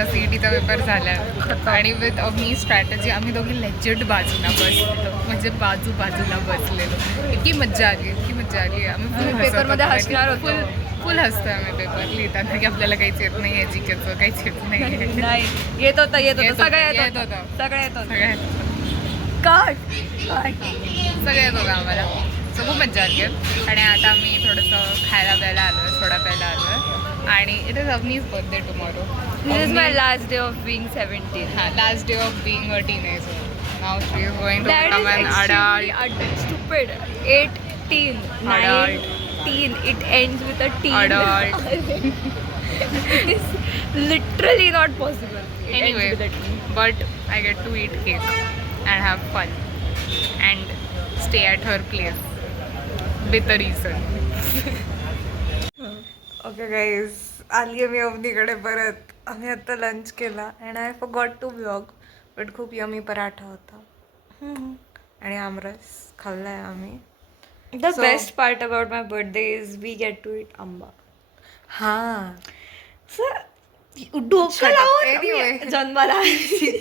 आमचा सीईटीचा पेपर झाला आहे आणि विथ मी स्ट्रॅटजी आम्ही दोघी लेजिट बाजूला बसलेलो, म्हणजे बाजूला बसलेलो. इतकी मज्जा आली आम्ही पेपरमध्ये हसणार होतो. फुल हसतोय आम्ही पेपर लिहिताना की आपल्याला काहीच येत नाही आहे, जीकेचं काहीच येत नाही. येत होतं सगळं येत होतं आम्हाला. सो खूप मज्जा आली आहे. आणि आता आम्ही थोडंसं खायला प्यायला आलो आहे, सोडा प्यायला आलो आहे. आणि it is Avani's birthday tomorrow. This is my last day of being 17. हां, last day of being a teenager. Now she is going to That become is an extremely adult. stupid. 18, 19. It ends with a teen. Adult. It is literally not possible. It Anyway, ends with a teen. but I get to eat cake and have fun and stay at her place with a reason. Okay guys, आली आहे मी अवनीकडे परत. आम्ही आता lunch केला and I forgot to vlog, but खूप yummy paratha होता आणि आमरस खाल्ला आहे आम्ही. The So- best part about my birthday is we get to eat amba. हां, डोकं Shut up. लावून Anyway. मी जन्माला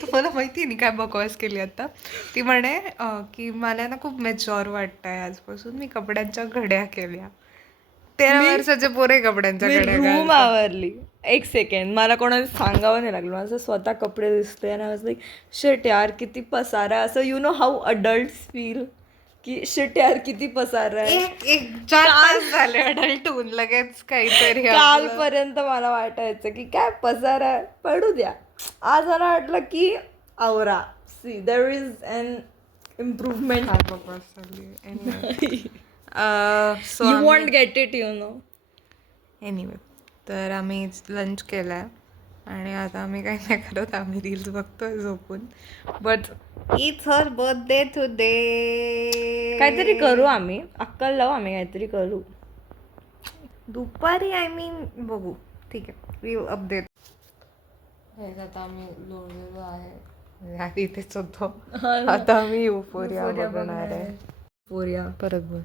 तुम्हाला माहिती नाही काय बकवास केली आता. ती म्हणे की मला ना खूप मॅच्युअर वाटतंय आजपासून, मी कपड्यांच्या घड्या केल्या. 13 वर्षाचे पोरे कपड्यांच्या घड्या रूम घालतात. आवरली. एक सेकंड, मला कोणाला सांगावं नाही लागलं, माझं स्वतः कपडे दिसते आणि लाईक शिट यार किती पसारा आहे. असं you know how adults feel की शिट यार किती पसारा आहे. एक 4-5 झाले अडल्ट होऊन लगेच काहीतरी आपलं. कालपर्यंत मला वाटायचं की काय पसारा आहे, पडू द्या. आज मला वाटलं की आवरा. See there is an improvement. काय बकवास चालली आहे. Anyway. So यू आम्ही- want get it you know. Anyway, तर आम्ही लंच केलं आहे आणि आता आम्ही काही नाही करत, आम्ही रील्स बघतोय झोपून. But it's her birthday today. काहीतरी करू आम्ही, अक्कल लावू आम्ही, काहीतरी करू. दुपारी, आय मीन बघू. ठीक आहे, वी अपडेट. आता आम्ही लोळलेलो आहे, आधी इथेच होतो. आता आम्ही युफोरिया बघणार आहे. युफोरिया परत बोल.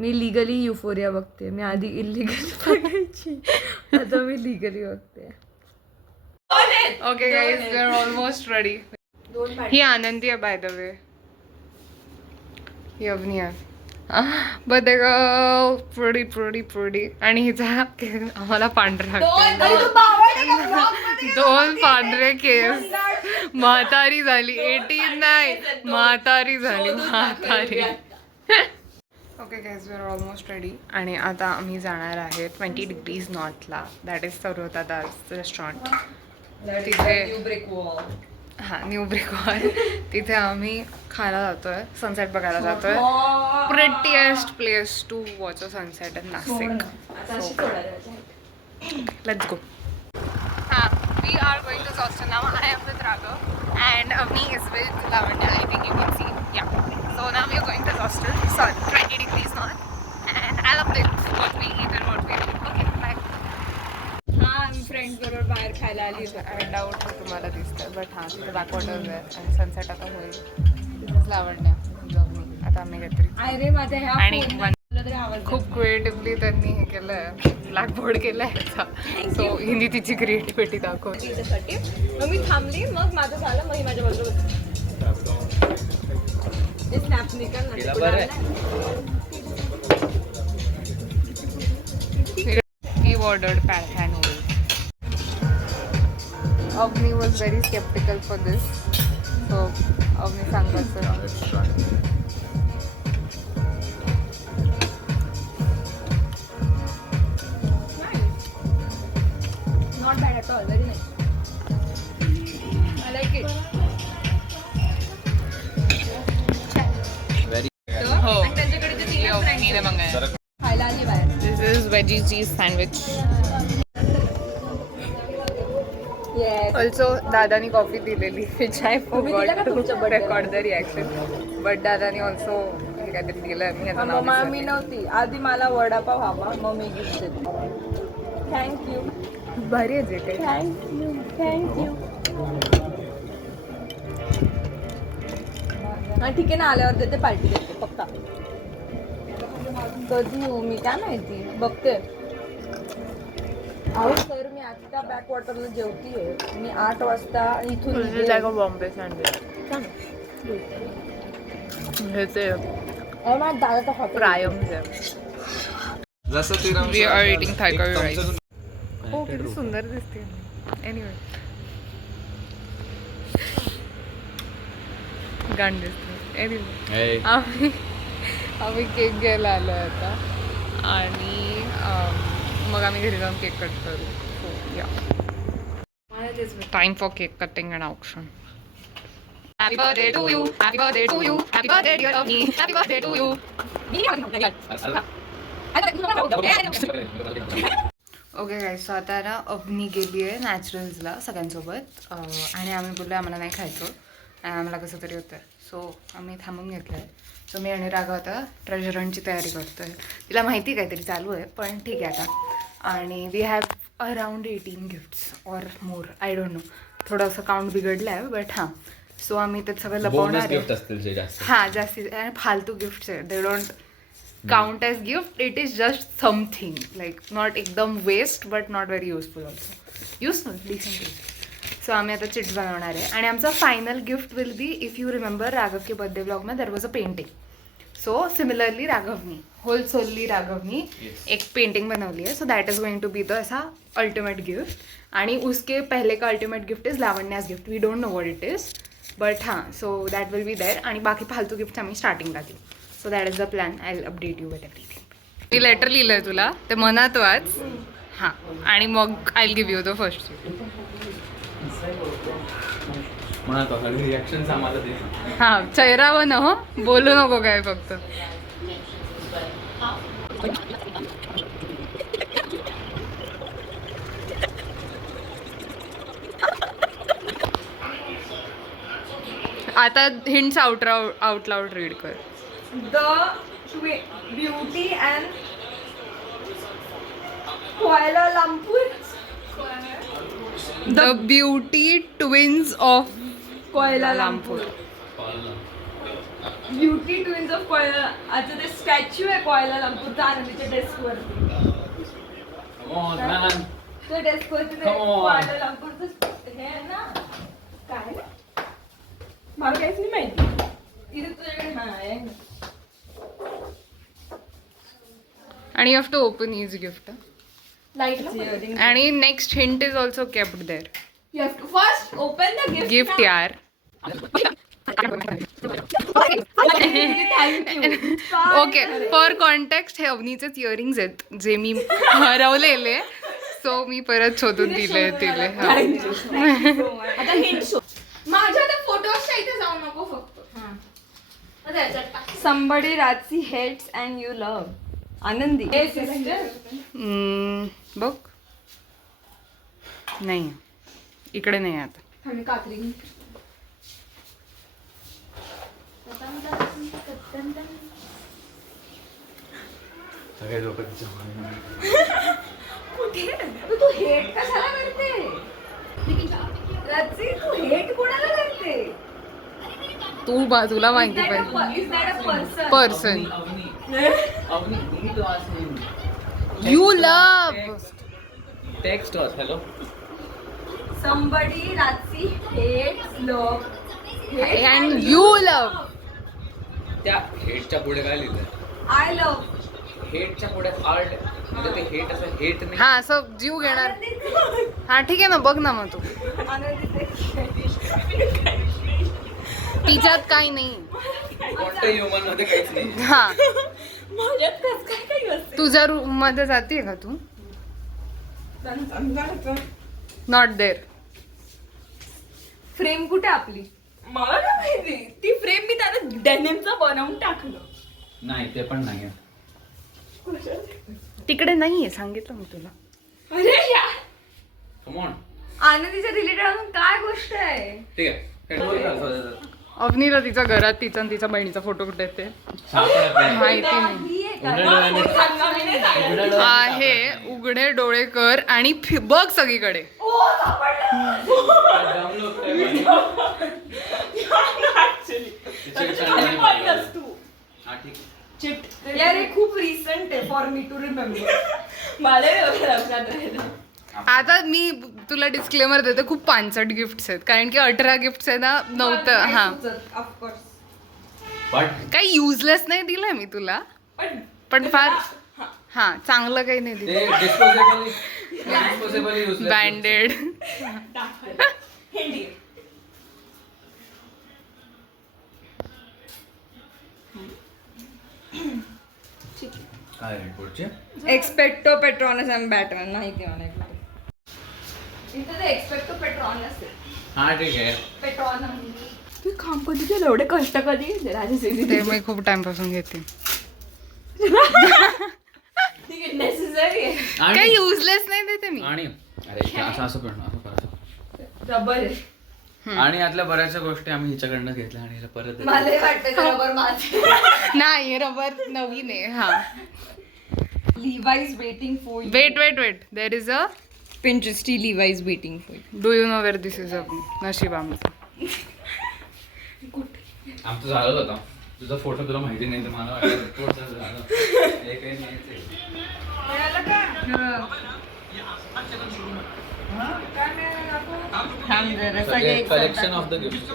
मी लिगली युफोरिया बघते. मी आधी इलिगली बघायची, आता मी लिगली बघते. Okay guys, we are almost ready. ही आनंदी आहे बाय द वे. ही अवनी आहे. बट ते प्रोडी आणि हिचा आम्हाला पांढरा दोन पांढरे केस. म्हातारी झाली. 18 नाही, म्हातारी झाली. Okay guys, we are almost ready आणि आता आम्ही जाणार आहे 20 डिग्रीज नॉर्थला. दॅट इज सर्वता दास रेस्टॉरंट. तिथे हां, न्यू ब्रिक वॉल. तिथे आम्ही खायला जातोय, सनसेट बघायला जातोय. Prettiest place to watch a sunset in Nashik. Let's go. हां, we are going to hostel now. I am with Raghav and Avani is with Lavanya. I think you can see. Yeah, so now we are going to hostel. Sorry, 20 degrees north and I love this what we eat and what we do. Okay, bye. हां, मी friends बरोबर बाहेर खायला आली. Doubt तुम्हाला दिसतं, but हां, तिथे बॅकवॉटर्स आहे आणि सनसेट आता होईल. तिथेच लावण्या. आता आम्ही काहीतरी अरे माझ्या ह्या आणि आवाज खूप क्रिएटिव्हली त्यांनी हे केलं आहे, ब्लॅकबोर्ड केला आहे ह्याचा. सो हिंदी तिची क्रिएटिव्हिटी दाखवते. तिच्यासाठी. मग मी थांबली, मग माझं झालं, मग ही माझ्या बाजूला स्नॅप निकाल. We ordered Pan noodles. Avni was very skeptical for this, so Avni सांगायचं. Not bad at all, very nice. I like it. हो, आणि त्यांच्याकडे ते तीन अवनीने मंगाया. खायला आली बाहेर. This is veggie cheese sandwich. Yes. Also दादानी कॉफी दिलेली, which I तुम्ही दिलं का forgot तुमच्या to birthday ला? record the reaction. But दादानी ऑल्सो हे काहीतरी दिलं. मी ह्याचं नाव मम्मा मी विसरले. नव्हती. आधी मला वडापाव हवा, मग मी गिफ्ट देते. थँक्यू. भारी आहे जे काही. थँक्यू. हा ठीक आहे ना, आल्यावर देते, पार्टी देते पक्का. कधी येऊ मी काय माहिती, बघते. अहो सर, मी आता एका बॅकवॉटरला जेवतीये मी 8 वाजता इथून निघेन. बॉम्बे सँडविच हे ते दादाचा हॉटेल प्रायम जसं तिला We are eating Thai curry rice. हो किती सुंदर दिसते एनिवे गाण दिसते एनिवे आम्ही केक घ्यायला आलो आहे आता आणि मग आम्ही घरी जाऊन केक कट करू सो या time for cake cutting and option Happy birthday to you, happy birthday to you, happy birthday dear Avni, happy birthday to you. Okay guys so आता ना अवनी गेली आहे नॅचरल्सला सगळ्यांसोबत आणि आम्ही बोललो आम्हाला नाही खायचं आणि आम्हाला कसं तरी होतं सो आम्ही थांबून घेतलं आहे सो मी आणि राघव आता ट्रेजर हंटची तयारी करतो आहे तिला माहिती काहीतरी चालू आहे पण ठीक आहे आता आणि we have around 18 gifts or more I don't know थोडंसं काउंट बिघडलं आहे बट हां सो आम्ही ते सगळं लपवणार आहे हां जास्ती आणि फालतू गिफ्ट्स आहे they don't count as gift, it is just something like not एकदम waste but not very useful also useful decent so आम्ही आता चिट्स बनवणार आहे आणि आमचा final gift will be if you remember Raghav के बर्थडे ब्लॉग में there was a painting so similarly राघवनी होलसोलली राघवनी एक पेंटिंग बनवली है so that is going to be the ऐसा अल्टीमेट गिफ्ट आणि उसके पहले का ultimate gift is Lavanya's gift we don't know what it is but हां so that will be there आणि बाकी फालतू गिफ्ट आम्ही स्टार्टिंगला देऊ so that is the plan I will update you with everything me later लिहिलं आहे तुला ते मनात वाच हां आणि मग I will give you the first हां चेहरावर न हो बोलू नको काय फक्त आता हिंट्स आउट लाऊड रीड कर The beauty and Kuala Lumpur. The beauty twins of Kuala Lumpur. Beauty twins of Kuala. आता ते स्टॅच्यू आहे Kuala Lumpurचा आनंदीच्या डेस्क वरती. तो डेस्क वरती Kuala Lumpurचं हे आहे ना काय मला काहीच नाही माहिती इथे तुझ्याकडे हा आहे आणि you have to open his gift light आणि next hint is also kept there You have to first open the gift. Gift now. यार Thank you. Okay for context हे अवनीचेच इयरिंग्स आहेत जे मी हरवलेले सो मी परत शोधून दिले तिले आता हिंट शो माझ्या त्या फोटोच्या इथे जाऊ नको फक्त somebody Ratsi hates and you love आनंदी हे सिस्टर बघ नाही इकडे नाही आता आणि कात्री कुठे तू हेट कशाला करते रात्री तू हेट कोणाला करते तुला माहिती पाहिजे person you love text us hello somebody Ratsi hates love and you love त्या हेटच्या पुढे काय लिहिलंय I love हेटच्या पुढे हार्ट म्हणजे ते हेट असं हेट नाही हा असं जीव घेणार हा ठीक आहे ना बघ ना मग तू तिच्यात काही नाही कोणत्या ह्युमन मध्ये काहीच नाही हा माझ्यात कसं काय काही असते तुझ्या रूम मध्ये जाते का तू नॉट देअर फ्रेम कुठे आपली मला काय माहिती ती फ्रेम मी त्याला डेनिमचा बनवून टाकलं नाही ते पण नाही तिकडे नाहीये सांगितलं मी तुला अरे यार कम ऑन आनंदीच्या रिलेटेड अजून काय गोष्ट आहे ठीक आहे अवनीला तिच्या घरात तिचा आणि तिच्या बहिणीचा फोटो कुठे येते माहिती नाही आहे उघडे डोळे कर आणि बघ सगळीकडे यार हे खूप रिसेंट आहे फॉर मी टू रिमेंबर मला लक्षात राहिलं आता मी तुला डिस्क्लेमर देते, खूप पानसट गिफ्ट्स आहेत कारण की 18 गिफ्ट्स आहे ना, नव्हतं. हा ऑफकोर्स. पण काही युजलेस नाही दिलंय मी तुला, पण फार हा चांगलं काही नाही दिलं. ते डिस्पोजेबल यूज बँडेड. काय पुढचे एक्सपेक्टो पेट्रॉनस आणि बॅटमॅन माहिती मला इथं ते एक्सपेक्टो पेट्रॉनस आहे. हा ठीक आहे. पेट्रॉनस तू काम कधी केलं, एवढे कष्ट कधी केले राजेश? ते मी खूप टाइम पासून घेते. नेसेसरी आहे. काही युजलेस नाही देते मी. आणि अरे असं असं पण असं परत रबर आहे. आणि यातल्या बऱ्याचशा गोष्टी आम्ही हिच्याकडनं घेतल्या आणि हिला परत दिल्या. मला वाटतं रबर माझे. नाही, रबर नवीन आहे. हा Levi's waiting for you. Wait there is a Pinterest Levi's waiting for you. Do you know where this is a नशीब आमचं. आमचं झालं होतं. तुझा फोटो तुला माहिती नाही तर मला वाटतं झालं. हे काही नाही ते. Collection of the gift.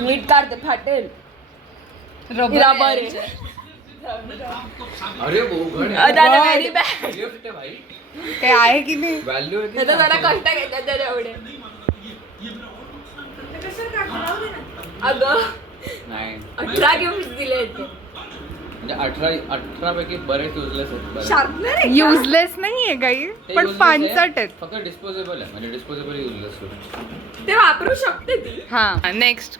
नीट काढते फाटेल. रबर आहे. अरे वो व्हेरी बॅड. गिफ्ट आहे भाई. काय आहे की नाही. व्हॅल्यू आहे की आता जरा नाही? कष्ट घेतात जरा एवढे. अगं नाही 18 गिफ्ट दिले आहेत. म्हणजे 18 पैकी बरेच युजलेस आहेत. बरेच. शार्पनर आहे. युजलेस नाहीये काही, ते पण useless पानसट आहे. आहेत. फक्त डिस्पोजेबल आहे म्हणजे डिस्पोजेबल युजलेस. ते वापरू शकते ती. हा next.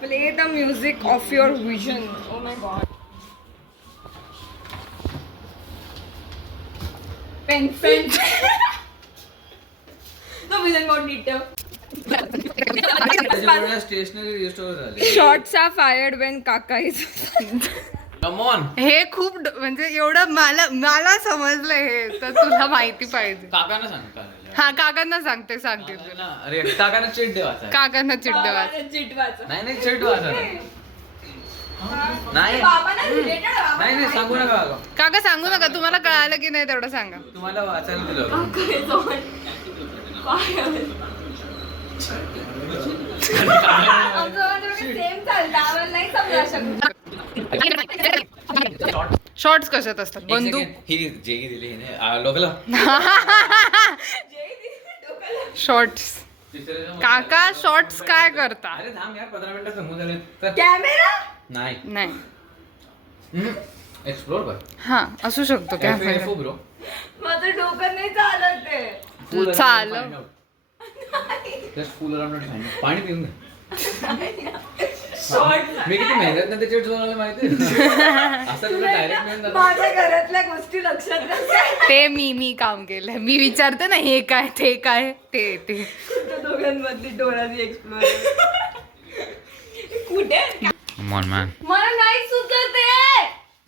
Play the music of your vision. Oh my God. Pencil. तो विजन बोर्ड नीट ठेव. स्टेशनरी रिस्टोर झाले. शॉट्स आर फायर्ड व्हेन काका इज. Come on. हे खूप म्हणजे एवढं मला समजलं हे, तर तुला माहिती पाहिजे. काकांना सांग काय हा काकांना सांगते तुला. अरे काकांना चिट देवाचा आहे. काकांना चिडदेवा. चिटवाचं. नाही चिट देवाचा नाही नाही सांगू नका काका. काका सांगू नका, तुम्हाला कळालं की नाही तेवढं सांगा. तुम्हाला वाचायला दिलं होतं. सेम चालतं आम्हाला नाही समजा शकत. शॉर्ट्स कशात असतात? एक बंदूक. second. ही जेगी दिली हिने लोकला शॉर्ट्स. काका शॉर्ट्स काय करता? अरे थांब यार 15 मिनिटं समोर झाले तर कॅमेरा. नाही नाही. एक्सप्लोर कर. हा असू शकतो FAFO ब्रो. माझं डोकं नाही चालत आहे. Fool चाल. around and find out. Just fool around and find out. पाणी पिऊन घे. मी किती मेहनत ना त्याच्यावर बनवलं माहिती असं तुला डायरेक्ट मिळून जातं. माझ्या घरातल्या गोष्टी लक्षात नसतात. ते मी काम केलंय. मी विचारते ना हे काय ते काय ते दोघांमधली डोळ्याची एक्सप्लोर. कुठे मॉन मॅन मला नाही सुचत आहे.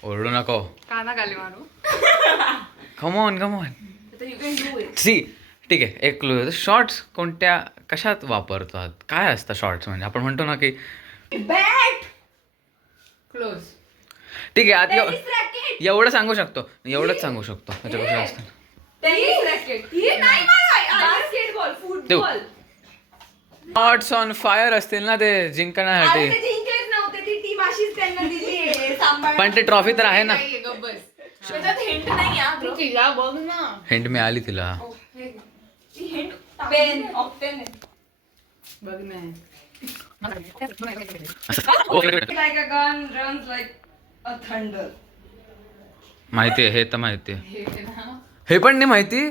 ओरडू नको. काना खाली मारू. Come on you can do it. See ठीक आहे. एक क्लू शॉर्ट्स कोणत्या कशात वापरतात? काय असतं शॉर्ट्स म्हणजे? आपण म्हणतो ना की बॅट. क्लोज. ठीक आहे आत टेनिस रॅकेट. एवढं सांगू शकतो. एवढंच सांगू शकतो. त्याच्यापेक्षा असतं टेनिस रॅकेट. ही नाही basketball football. Shorts on fire असतील ना ते जिंकण्यासाठी. अरे ते जिंकलेच नव्हते. ती टीम अशीच त्यांना दिली सांभाळ. पण ते ट्रॉफी तर आहे ना. त्याच्यात हिंट नाही आहे. तिला बघ ना. हिंट मिळाली तिला. ती हिंट पेन ऑक्टेन आहे. बघ ना. Like a gun runs like a thunder. माहितीये हे तर माहितीये. हे पण नाही माहिती.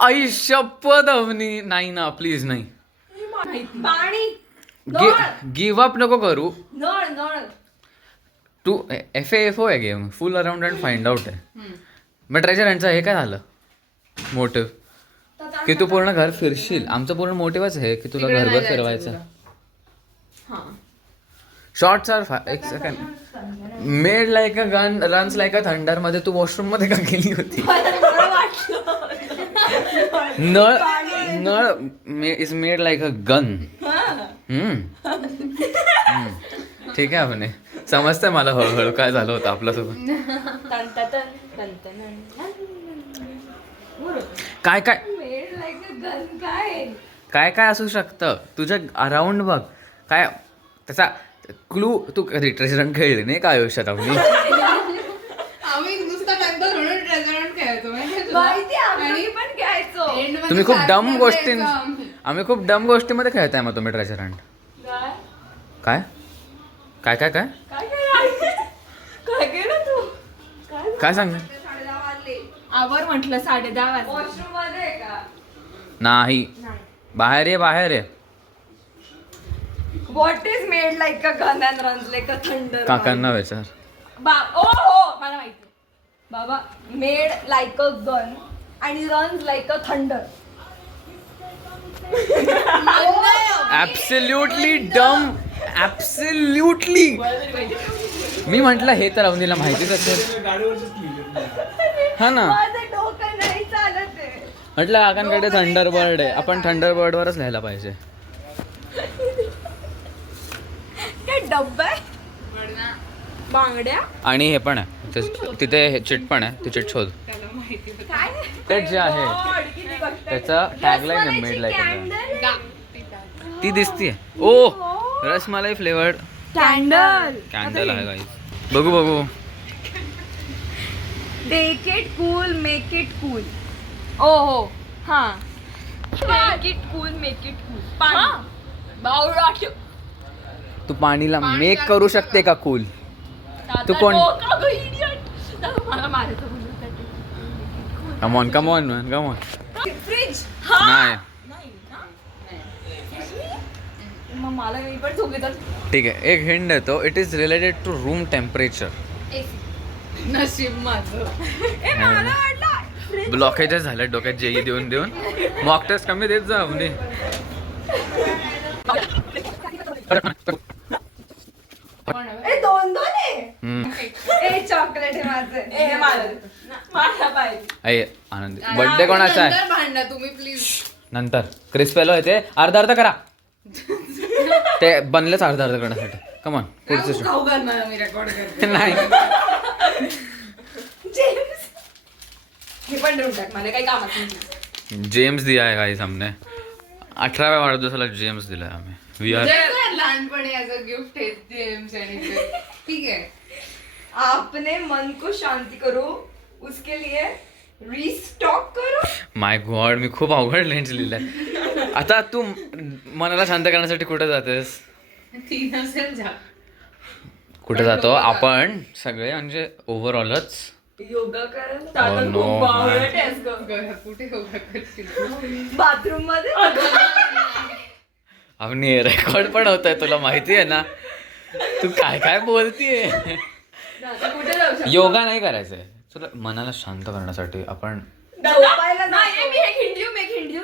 आई शपथ अवनी. नाही ना प्लीज नाही. पाणी. गिव्ह अप नको करू. नळ नळ. तू FAFO आहे game. Full around and find out आहे. बट ट्रेजर यांचं हे काय झालं मोटिव्ह की तू पूर्ण घर फिरशील. आमचं पूर्ण मोटिव्हच आहे की तुला घरभर फिरवायचं. शॉर्ट्स आर एक second made like a gun runs like a thunder मध्ये तू वॉशरूम मध्ये का गेली होती? नळ नळ is made like a gun. ठीक आहे आपण समजतंय मला हळूहळू काय झालं होतं आपल्यासोबत. काय काय मेड लाईक अ गन काय काय काय असू शकतं तुझ्या अराउंड बघ काय त्याचा क्लू तू कधी ट्रेजरंट खेळली नाही का आयुष्यात आपली आम्ही नुसतं नंतर म्हणून रेस्टॉरंट खेळायचो माहिती आम्ही पण घ्यायचो तुम्ही खूप डम गोष्टी आम्ही खूप डम गोष्टीमध्ये खेळताय मग तुम्ही ट्रेजरंट काय काय काय काय काय काय केलं तू काय सांग आवर म्हटलं 10:30 वाजले वॉशरूम मध्ये का नाही बाहेर ये what is made like a gun and runs like a thunder काकांना विचार ओ हो मला माहिती बाबा मेड लाईक अ गन आणि runs like a thunder absolutely डम ऍब्सल्युटली मी म्हंटल हे तर अवनीला माहितीच असेल हा ना माझं डोकं नाही चालत आहे म्हटलं काकांकडे थंडरबर्ड आहे आपण थंडरबर्ड वरच लिहायला पाहिजे काय डब्बा आहे बांगड्या आणि हे पण आहे तिथे हे चिट पण आहे ते चिट शोध काय तेच जे आहे त्याचा टॅगलाईन आहे मेड लाईक ती दिसतीये ओ रसमलाई फ्लेवर्ड कॅन्डल कॅन्डल आहे गाईस बघू take it cool make it cool ओ हो हा take it cool make it cool बावळा तू पाणीला मेक करू शकते का कूल तू कोण मला मारायचं कम ऑन फ्रीज नाही मग मला मी पण चुकीचं ठीक आहे एक हिंट देतो it is related to room temperature नशीब माझं मला वाटलं ब्लॉकेजेस झाले डोक्यात जेई देऊन मॉक टेस्ट कमी देत जा म्हणजे दोन आहे चॉकलेट आहे माझं मला पाहिजे आनंदी बर्थडे कोणाचा आहे नंतर भांडा तुम्ही प्लीज नंतर क्रिस्पेलो येते अर्धा करा ते बनलेच अर्धा करण्यासाठी कमॉन पुढचं खाऊ घालणार मी रेकॉर्ड करते नाही जेम्स हे पण देऊन टाक मला काही कामात नाही जेम्स दिया आहे काही सामने 18व्या वाढदिवसाला जेम्स दिलाय आम्ही वी आर लहानपणी ॲज अ गिफ्ट हे जेम्स आणि ते. ठीक आहे आपने मन को शांति करो उसके लिए रिस्टॉक करो माय गॉड मी खूप अवघड लेन्स लिहिलाय आता तू मनाला शांत करण्यासाठी कुठे जातेस ती नसेल जा कुठे जातो आपण सगळे म्हणजे ओव्हरऑलच योगा करायला Oh no. कुठे योगा करशील बाथरूम मध्ये आपण रेकॉर्ड पण होत आहे तुला माहिती आहे ना तू काय काय बोलतीये कुठे जाऊ शकतो योगा नाही करायचंय तुला मनाला शांत करण्यासाठी आपण झोपायला नाही मी एक हिंडू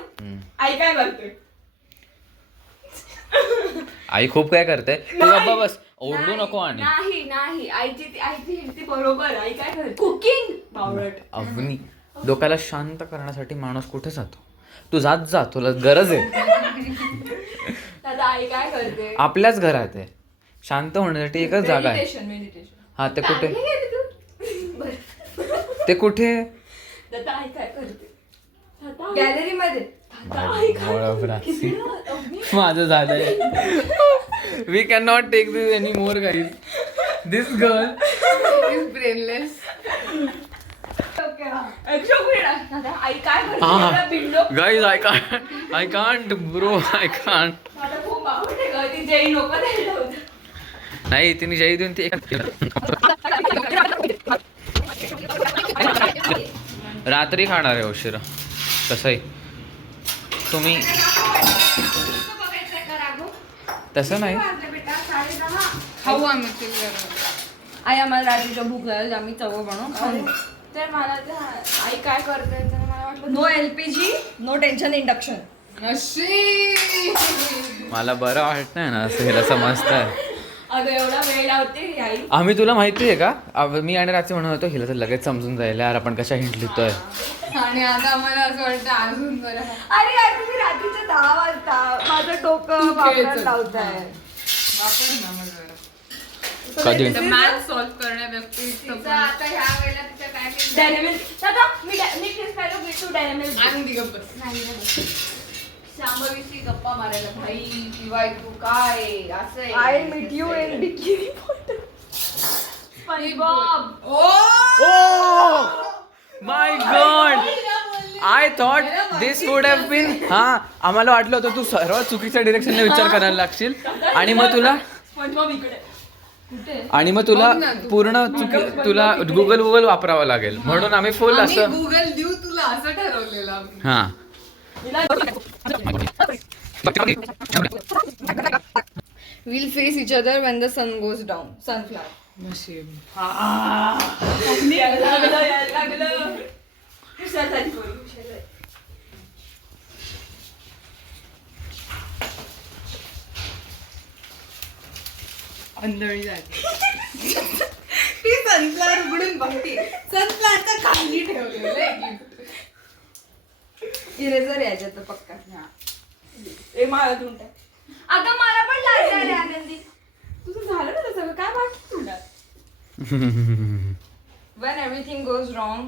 आई काय करते आई खूप काय करते तू गप्पा बस ओरडू नको आणि नाही आईची हिंडती बरोबर आई काय करते कुकिंग बावळट अवनी डोक्याला शांत करण्यासाठी माणूस कुठे जातो तू जा तुला गरज आहे दादा आई काय करते आपल्याच घरात आहे शांत होण्यासाठी एकच जागा आहे मेडिटेशन हा ते कुठे ते कुठे दादा आई काय करते गॅलरी मध्ये माझं झालंय we can not take this any more guys this girl is brainless आई काय करते गाईज I can't bro I can't खूप आवडते ग ती जैन नको द्यायला होतं नाही तिने जय देऊन ती रात्री खाणार आहे उशिरा तसंही तुम्ही तसं नाही खाऊ आम्ही आई आम्हाला रात्रीचं भूक लागेल आम्ही चव बनवून खाऊ तर मला आई काय करते तर मला वाटलं no LPG no tension induction मला बरं वाटतंय ना असं हिला समजतंय अगं एवढा वेळ लावते आई आम्ही तुला माहिती आहे का मी आणि रात्री म्हणत होतो हिला तर लगेच समजून जाईल यार आपण कशा हिंट लिहितोय आणि आता आम्हाला असं वाटतं अजून बरं अरे यार तुम्ही रात्रीचे 10 वाजता माझं डोकं वापरायला लावताय वापर ना मग जरा. कधी मॅथ सॉल्व्ह करण्या व्यक्ती आता ह्या वेळेला तिचं काय दादा मी क्रिस्पेलो घेतो शूट एनिमल आनंदी गप्पस. शांभवीशी गप्पा मारायला भाई किंवा तू काय असं आहे. I meet you in bikini bottom. SpongeBob. My god, I thought this would have been. हा, आम्हाला वाटलं होतं तू सर्वात चुकीच्या डिरेक्शनने विचार करायला लागशील आणि मग तुला SpongeBob इकडे. कुठे? आणि मग तुला पूर्ण तुला गुगल वापरावं लागेल म्हणून आम्ही फुल आम्ही असं. गुगल देऊ तुला असं ठरवलेलं आम्ही. हा, We'll face each other when the sun goes down. Sunflower. नशीब. लागलं. हुशार झाली पोरी, हुशार झाली. अंधळी झाली. ती सनफ्लावर उघडून बघते. सनफ्लावरचा खाली ठेवलेलं आहे. इरेजर यायच्यात तर पक्का. ए माळ्यातून टाक. अगं मला पण लागणार आहे आनंदी. तुझं झालं ना तसं काय बाकी तुला. When everything goes wrong,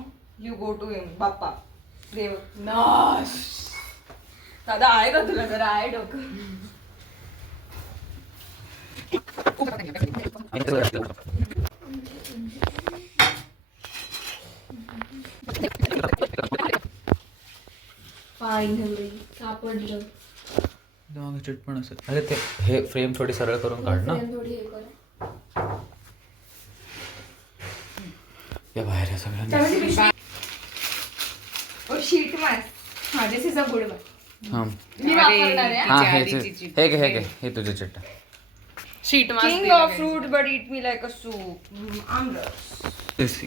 you go to him. बाप्पा देव. नाश. दादा आहे का तुला जरा आहे डोकं. फायनली सापडलं. पण असेल. अरे ते हे फ्रेम थोडी सरळ करून काढ ना. थोडी हे कर. या बाहेर या सगळ्यांना. शीट मार. हा दिस इज अ गुड वन. हा मी वापरणार आहे. हा, तिची हे आधीची चिट. हे तुझे चिट्टा. शीट मास्क King दिलं of काय? fruit, but eat me like a soup. Aamras.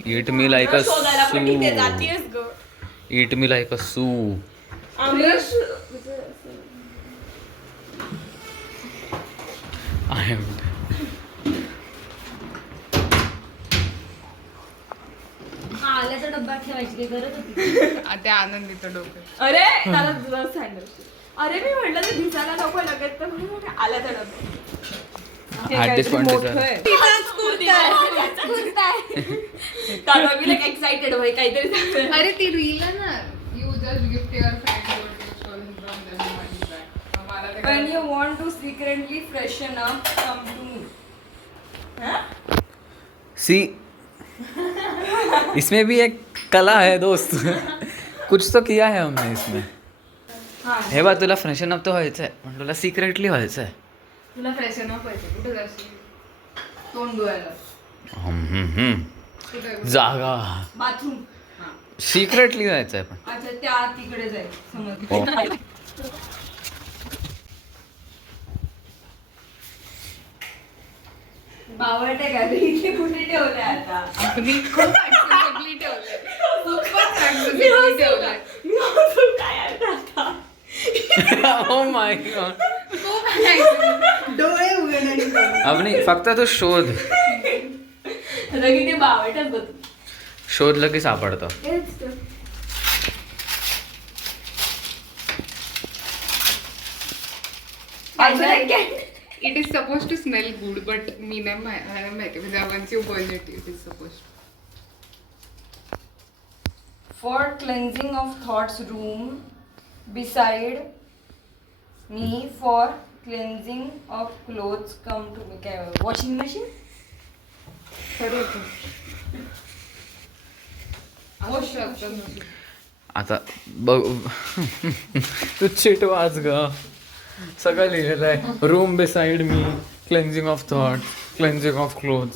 Eat me like a शोधायला पण तिथे soup. जातीयस ग. Eat me like a soup. Aamras. I am. आल्याचा डब्बा ठेवायची काही गरज होती. त्या आनंदीचं डोकं. अरे त्याला तुला सँडविच. अरे मी म्हटलं ते दिसायला नको लगेच तर म्हणून आला त्या डब्यात. ते At this काहीतरी point मोठं is आहे. कुर्ता आहे. त्याला मी like excited भाई काहीतरी सांगेल. अरे ती रील आहे ना. You just gift your friend When you want to secretly freshen up, come to me. हाँ? सी इसमें भी एक कला है दोस्त. कुछ तो किया है हमने इसमें. हाँ. हे बा तुला फ्रेशन अप तर व्हायचं आहे पण तुला सिक्रेटली व्हायचं आहे. तुला फ्रेशन अप व्हायचं. कुठे जाशील? तोंड धुवायला. कुठे? जागा बाथरूम. सिक्रेटली जायचं आहे पण. अच्छा त्या तिकडे जाईल समज. बावटे का इथे कुठे ठेवले आता. अगदी खूप accessibly ठेवलंय. खूपच accessibly ठेवलंय. मी अजून काय आता. Oh my God. खूप accessibly. डोळे उघड आणि बघ. अवनी फक्त तू शोध. रगी ते बावटच बघ. शोधलं की सापडतं. It is supposed to smell good, but मी नाही माहिती म्हणजे once you burn it, it is supposed to. For cleansing of thoughts room beside me. For cleansing of clothes come to me. काय washing machine. असू शकतं. आता बघ तू chit वाच ग. सगळं लिहिलेलं आहे. Room beside me, cleansing of thought, cleansing of cloth.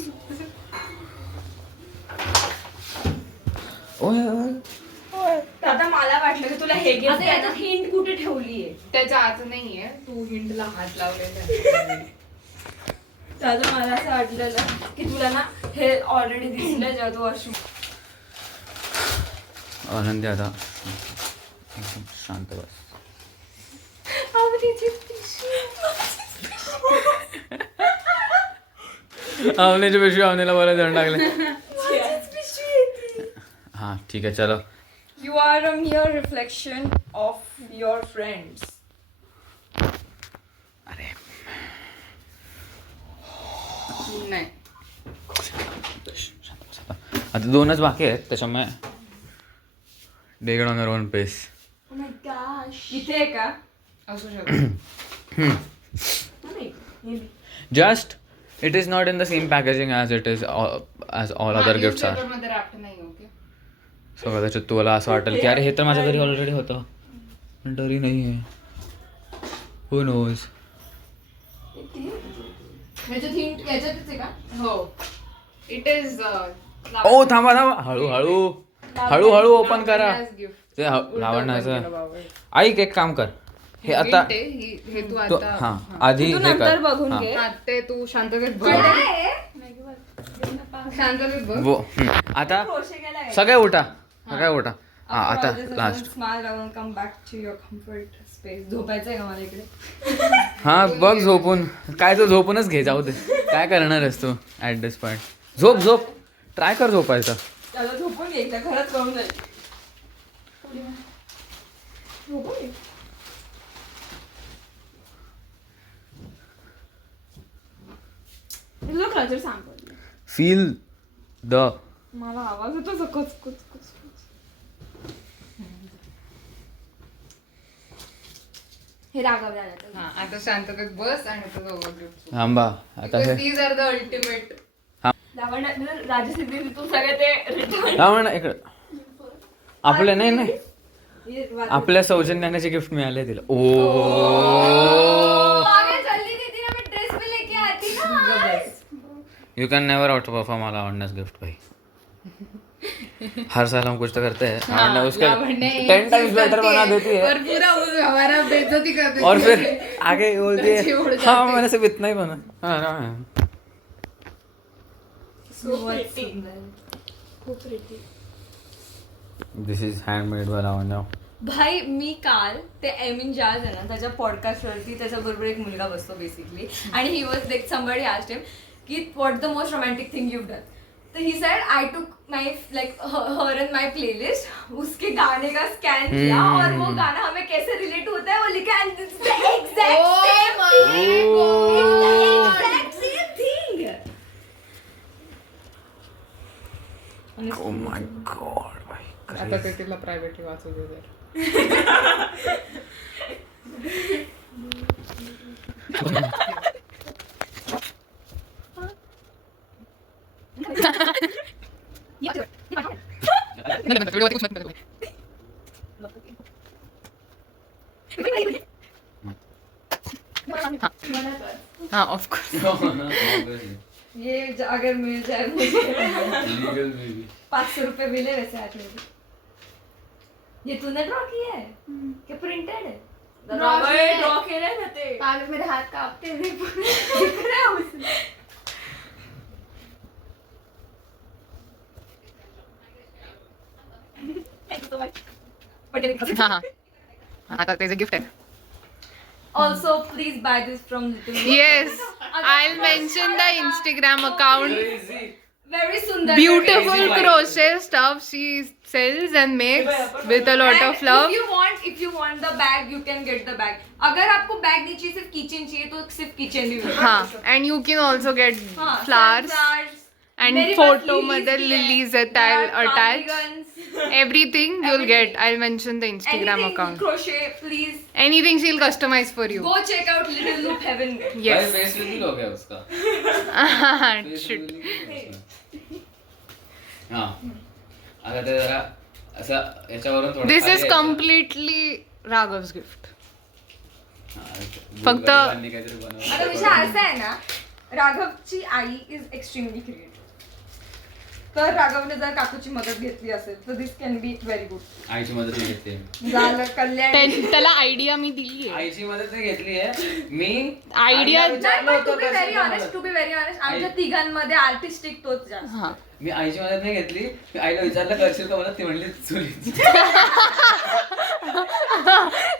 आता मला वाटलं की तुला हे आता याच्यात हिंट कुठे ठेवलीये? त्याच्या आज नाहीये. तू हिंडला हात लावलेला आहे. त्याचं मला असं वाटलेलं की तुला ना हे ऑलरेडी दिसलं जेव्हा तू वॉशरूम. आनंदी आता एकदम शांत बस. आवनेची पिशवी आवनेला बरं जण लागले. हा ठीक आहे चलो. You are a mere reflection of your friends. अरे नाही. शांत बस आता. आता 2च बाकी आहेत त्याच्यामुळे Take it on your own pace. Oh my gosh. इथे आहे का? असू शकतो. Just it is not in the same packaging as it is as all other gifts are. मध्ये wrapped नाही ओके. सो कदाचित तुला असं वाटेल की अरे हे तर माझ्या घरी ऑलरेडी होतं पण तरी नाही आहे. Who knows? याच्यातच आहे का? हो. इट इज ओ थांबा हळूहळू ओपन करा. ते लावण्याचं ऐक एक काम कर हे आता हे तू तू आता हा आधी तू हे नंतर कर बघून हा. घे. हा, ते तू शांततेत बघ. शांततेत बघ. वो आता क्रोशे केलाय. सगळे उठा हा आता लास्ट स्माइल राहून come back to your comfort space. झोपायचंय का मला इकडे? हा बघ झोपून काय तो झोपूनच घे जाऊ दे काय करणार आहेस तू ऍट दिस पॉइंट. झोप ट्राय कर झोपायचं. त्याला झोपून घे एकदा खरंच कळून जाईल. झोपून घे. तुला क्लचर सांग. फील द मला आवाज येतो कुच कुच कुच. हे राघव जाण्याचं. हा, आता शांततेत बस आणि तुझं ओव्हरड्रिफ्ट. थांबा आता हे दीज आर द अल्टिमेट. राजसिद्धी तू सगळे ते रिटर्न. लावण इकडे आपले नाही आपल्या सौजन्याची गिफ्ट मिळाले तिला. Oh you can never outperform all लावण्यास गिफ्ट भाई. हर साल हम कुछ तो करते हैं लावण्य उसका 10 times बेटर बना देती है और पूरा हमारा बेइज्जती कर देती और है. फिर आगे बोलती है हाँ मैंने सिर्फ इतना ही बना. हाँ दिस इज हँडमेड बाय लावण्य. भाई मी काल ते एमिन जाज आहे ना त्याच्या पॉडकास्टवरती त्याच्याबरोबर एक मुलगा बसतो बेसिकली आणि he was like somebody asked him की what the most romantic thing you done. तो he said I took my like her and my playlist उसके गाने का स्कैन किया और वो गाना हमें कैसे रिलेट होता है वो लिखा end it's the exact same thing. Oh my god भाई आता ते तिला प्रायव्हेटली वाचू दे जर. हाँ ऑफ कोर्स. ये अगर मिल जाए मुझे 500 रुपए मिले वैसे आज मुझे. ये तूने ड्रॉ किया है कि प्रिंटेड है? ड्रॉ केलं ना ते. पागल मेरे हाथ कांपते हुए दिख रहा है उसमें. हाँ हाँ आता त्याचं गिफ्ट आहे. Also, please buy this from Little. Yes, I'll mention the Instagram account. Very sundar. Beautiful crochet stuff she sells and makes with a lot of love. If you want the bag, you can get the bag. अगर आपको bag नहीं चाहिए सिर्फ kitchen चाहिए तो सिर्फ kitchen भी मिलेगा. हाँ, and you can also get हाँ, flowers sunflowers. and मेरे पास photo lilies मध्ये भी है. lilies There are attached. cardigans. Everything you'll get. I'll mention the Instagram Anything account. crochet, please Anything she'll customize for you. go check out Little Loop Heaven. Yes. Face reveal हो गया उसका. Shit. हाँ आता ते जरा असं याच्यावरून थोडं This खाली is यायचं. completely Raghav's gift. हा, फक्त- गरिबांनी काहीतरी बनवलं. आता विषय असा आहे ना राघवची आई इज एक्स्ट्रीमली क्रिएटिव्ह. तर राघवने जर काकूची मदत घेतली असेल तर दिस कॅन बी व्हेरी गुड. आईची मदत नाही घेतली. झालं कल्याण. त्याला आयडिया मी दिली आहे. आईची मदत नाही घेतली आहे मी. Idea- आईला विचारलं टू होतं बी व्हेरी कशी ऑनेस्ट आमच्या तिघांमध्ये आर्टिस्टिक तोच जास्त. हा. मी आईची मदत नाही घेतली. मी आईला विचारलं करशील का मदत. ती म्हणली चुलीची.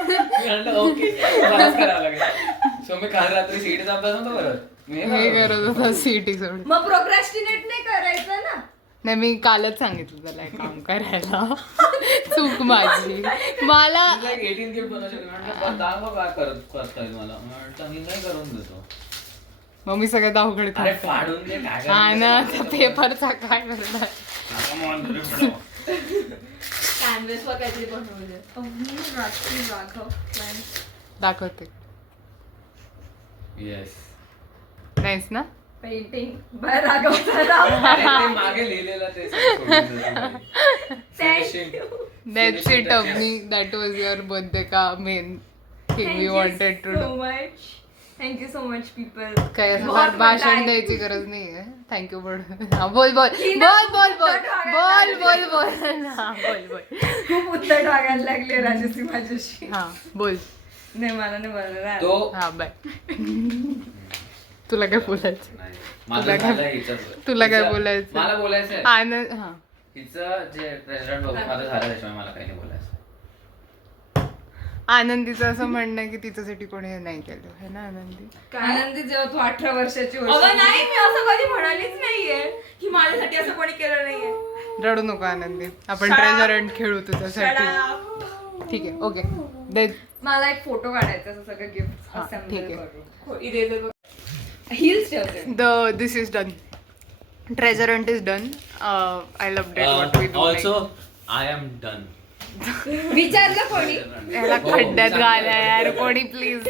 मी म्हणलं ओके मलाच करावं लागेल. सो मी काल रात्री सीडीचा अभ्यास नव्हतो करत. मी हे हे करत करत होता सीटी सोड. मग प्रोक्रॅस्टिनेट नाही करायचं ना. नाही मी कालच सांगितलं त्याला हे काम करायला. चूक माझी. मला 18 गिफ्ट बनवू शकतो. म्हटलं दाखव काय करता येईल मला. म्हटलं मी नाही करून देतो. मग मी सगळ्यात अवघड अरे फाडून दे काय हा ना त्या पेपरचा काय करणार. करायचं. कॅनव्हस वर काहीतरी बनवलं. रात्री राघव दाखवते. येस. नाहीस ना? पेंटिंग बाय राघवचा नाव. मागे लिहिलेलं ते That's it, Avni. That was your birthday का main thing we wanted to do. Thank you so much people. काही असं फार भाषण द्यायची गरज नाहीये. थँक्यू बोल. हा, बोल बोल बोल बोल बोल बोल बोल बोल हा, बोल बोल. खूप उत्तर टाकायला लागले राजश्री माझ्याशी. हा बोल. नाही मला नाही बोलणार. तो हा बाय. तुला काय बोलायचं? माझं तुला काय- झालं हिचं. तुला काय हिचं- बोलायचं? मला बोलायचं आहे. आनंद. हा हिचं जे प्रेसिडेंट बघून माझं झालं त्याच्यामुळे मला काही नाही बोलायचं. आनंदीचं असं म्हणणं आहे की तिच्यासाठी कोणी हे नाही केलं है ना आनंदी? आनंदी जेव्हा तू 18 वर्षाची होती. अगं नाही मी असं कधी म्हणालीच नाहीये की माझ्यासाठी असं कोणी केलं नाहीये. रडू नको आनंदी. आपण Shut up. ट्रेजर हंट खेळू तुझ्यासाठी. ठीक आहे ओके. मला एक फोटो काढायचा असं सगळं गिफ्ट हा, ठीक आहे. करून हिल्स ठेवते. This is done. Treasure hunt is done. I love that what we do. Also I am done. विचारलं कोणी. याला खड्ड्यात घाला यार कोणी प्लीज.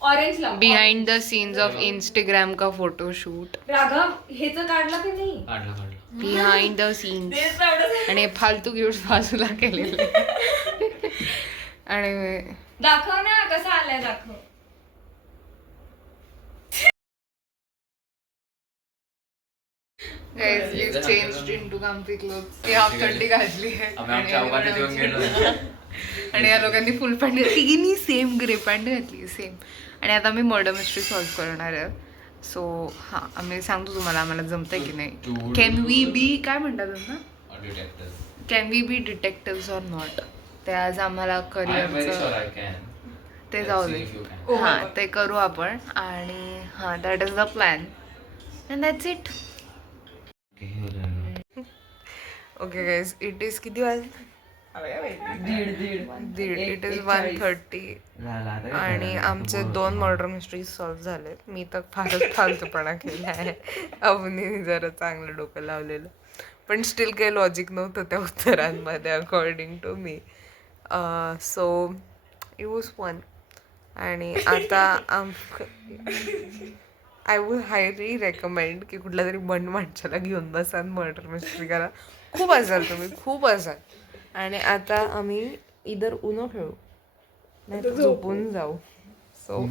ऑरेंज लाव. Behind the scenes of Instagram का फोटोशूट. राघव हेच काढलं की नाही. काढला. Behind the scenes. तेच तेवढंच. आणि फालतू गिफ्ट बाजूला केलेले. आणि दाखव ना कसं आलाय दाखव. guys we've changed into comfy clothes. हे हाफ थंडी घातली आहे आम्ही आमच्या अवकाशात येऊन गेलो. आणि या लोकांनी फुल पॅन्ट तिघींनी सेम ग्रे पॅन्ट घातली सेम. आणि आता मी मर्डर मिस्ट्री सॉल्व्ह करणार आहे. सो हां आम्ही सांगतो तुम्हाला आम्हाला जमतंय की नाही. कॅन वी बी काय म्हणतात ना can we be detectives or not. ते आज आम्हाला करिअरचं ते जाऊ दे. हां ते करू आपण. आणि हां that is the plan and that's it. Okay guys it is किती वाजले? दीड. इट इज 1:30 आणि आमचे 2 मर्डर मिस्ट्रीज सॉल्व्ह झालेत. मी तर फारच फालतूपणा केला आहे. अवनीने जरा चांगलं डोकं लावलेलं पण स्टील काही लॉजिक नव्हतं त्या उत्तरांमध्ये according to me. So it was fun. आणि आता आय वुड हायली रेकमेंड की कुठल्या तरी बंड माणसाला घेऊन बसा मर्डर मिस्ट्री करा. खूप असाल तुम्ही खूप असाल. आणि आता आम्ही इधर उनो खेळू नाही तर झोपून जाऊ. सो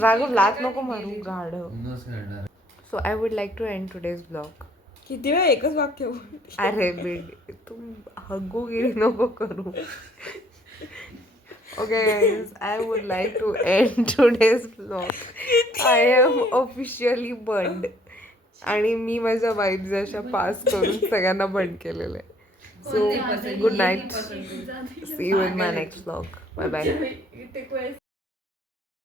राघव लात नको मारू गाढव. So I would like to end today's blog. किती वेळ एकच वाक्य. अरे बेड तू हग्गोगिरी नको करू. Okay guys, I would like to end today's vlog. I am officially burned. आणि मी माझ्या वाईब्स अशा पास करून सगळ्यांना बंद केलेलं आहे. So good night. See you in my next vlog. Bye bye.